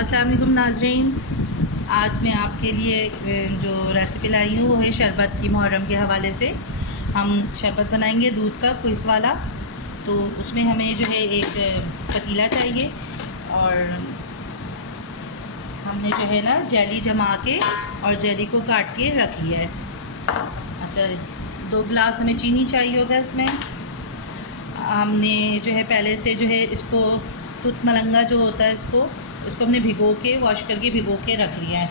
अस्सलाम वालेकुम नाज़रीन। आज मैं आपके लिए जो रेसिपी लाई हूँ वो है शरबत की। मुहर्रम के हवाले से हम शरबत बनाएंगे दूध का क्विज़ वाला। तो उसमें हमें जो है एक पतीला चाहिए और हमने जो है ना जेली जमा के और जेली को काट के रख लिया है। अच्छा, 2 गिलास हमें चीनी चाहिए होगा इसमें। हमने जो है पहले से जो है इसको दूध मलंगा जो होता है इसको हमने भिगो के वॉश करके भिगो के रख लिया है।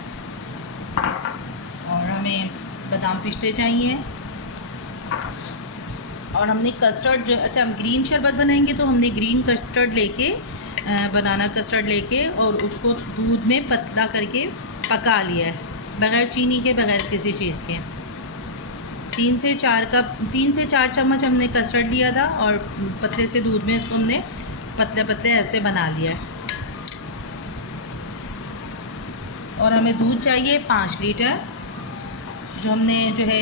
और हमें बादाम पिस्ते चाहिए और हमने कस्टर्ड जो अच्छा हम ग्रीन शरबत बनाएंगे तो हमने ग्रीन कस्टर्ड लेके बनाना कस्टर्ड लेके और उसको दूध में पतला करके पका लिया है, बग़ैर चीनी के, बग़ैर किसी चीज़ के। 3 से 4 चम्मच हमने कस्टर्ड लिया था और पतले से दूध में इसको हमने पतले पतले ऐसे बना लिया है। और हमें दूध चाहिए 5 लीटर, जो हमने जो है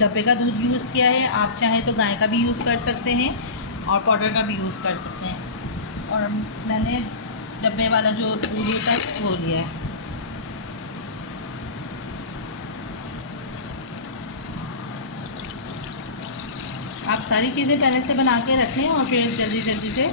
डब्बे का दूध यूज़ किया है। आप चाहें तो गाय का भी यूज़ कर सकते हैं और पाउडर का भी यूज़ कर सकते हैं। और मैंने डब्बे वाला जो दूध होता है वो लिया है। आप सारी चीज़ें पहले से बना के रखें और फिर जल्दी जल्दी से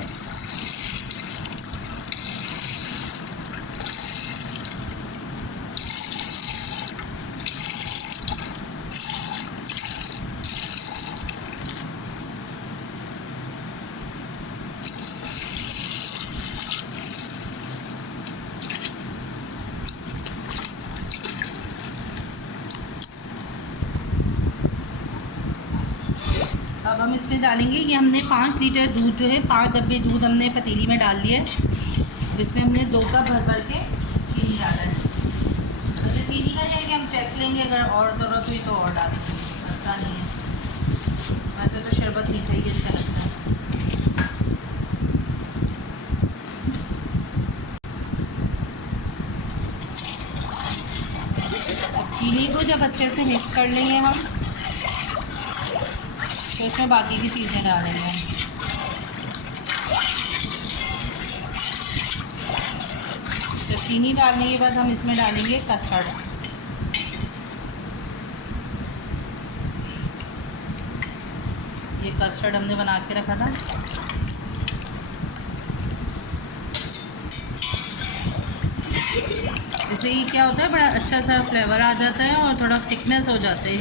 अब हम इसमें डालेंगे कि हमने 5 लीटर दूध जो है 5 डब्बे दूध हमने पतीली में डाल लिया है। अब इसमें हमने 2 कप भर के चीनी डाला है। वैसे चीनी का है कि हम चेक लेंगे, अगर और ज़रूरत हुई तो और डालेंगे, ऐसा नहीं है। वैसे तो शरबत मीठा ही अच्छा लगता है। अब चीनी को जब अच्छे से मिक्स कर लेंगे हम तो इसमें बाकी की चीज़ें डालेंगे। तो चीनी डालने के बाद हम इसमें डालेंगे कस्टर्ड। ये कस्टर्ड हमने बना के रखा था। इससे ये क्या होता है, बड़ा अच्छा सा फ्लेवर आ जाता है और थोड़ा थिकनेस हो जाता है,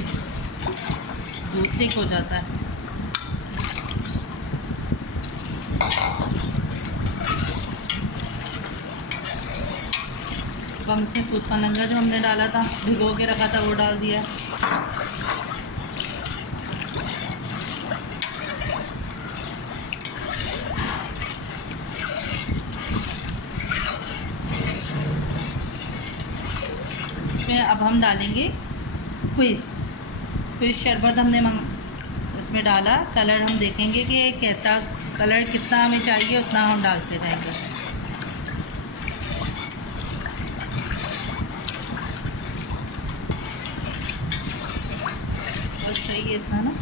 दूध थिक हो जाता है। तो हम इसमें दूध मलंगा जो हमने डाला था, भिगो के रखा था, वो डाल दिया। इसमें अब हम डालेंगे क्विज़ शरबत हमने इसमें डाला। कलर हम देखेंगे कि कैसा कलर कितना हमें चाहिए उतना हम डालते रहेंगे। बस सही है इतना ना।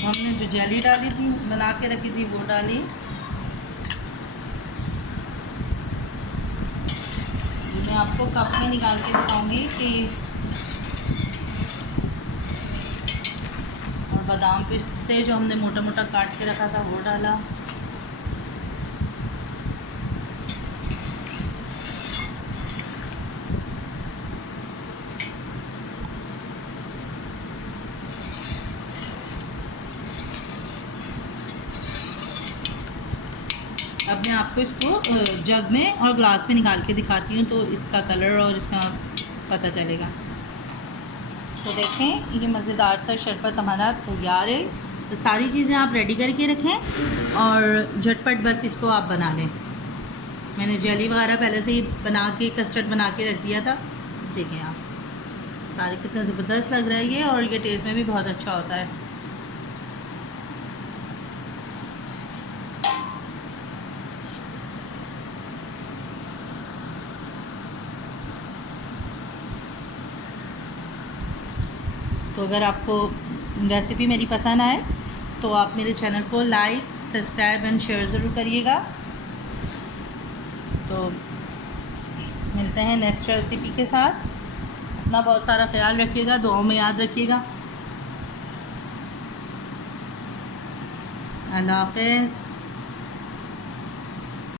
हमने जो जेली डाली थी, बना के रखी थी, वो डाली। मैं आपको कप में निकाल के दिखाऊंगी कि और बादाम पिस्ते जो हमने मोटा मोटा काट के रखा था वो डाला। अब मैं आपको इसको जग में और ग्लास में निकाल के दिखाती हूँ तो इसका कलर और इसका पता चलेगा। तो देखें, ये मज़ेदार सा शरबत हमारा तैयार है। तो सारी चीज़ें आप रेडी करके रखें और झटपट बस इसको आप बना लें। मैंने जेली वगैरह पहले से ही बना के कस्टर्ड बना के रख दिया था। देखें आप, सारे कितना ज़बरदस्त लग रहा है ये, और ये टेस्ट में भी बहुत अच्छा होता है। तो अगर आपको रेसिपी मेरी पसंद आए तो आप मेरे चैनल को लाइक, सब्सक्राइब एंड शेयर ज़रूर करिएगा। तो मिलते हैं नेक्स्ट रेसिपी के साथ। अपना बहुत सारा ख्याल रखिएगा, दुआओं में याद रखिएगा। अल्लाह हाफ़िज़।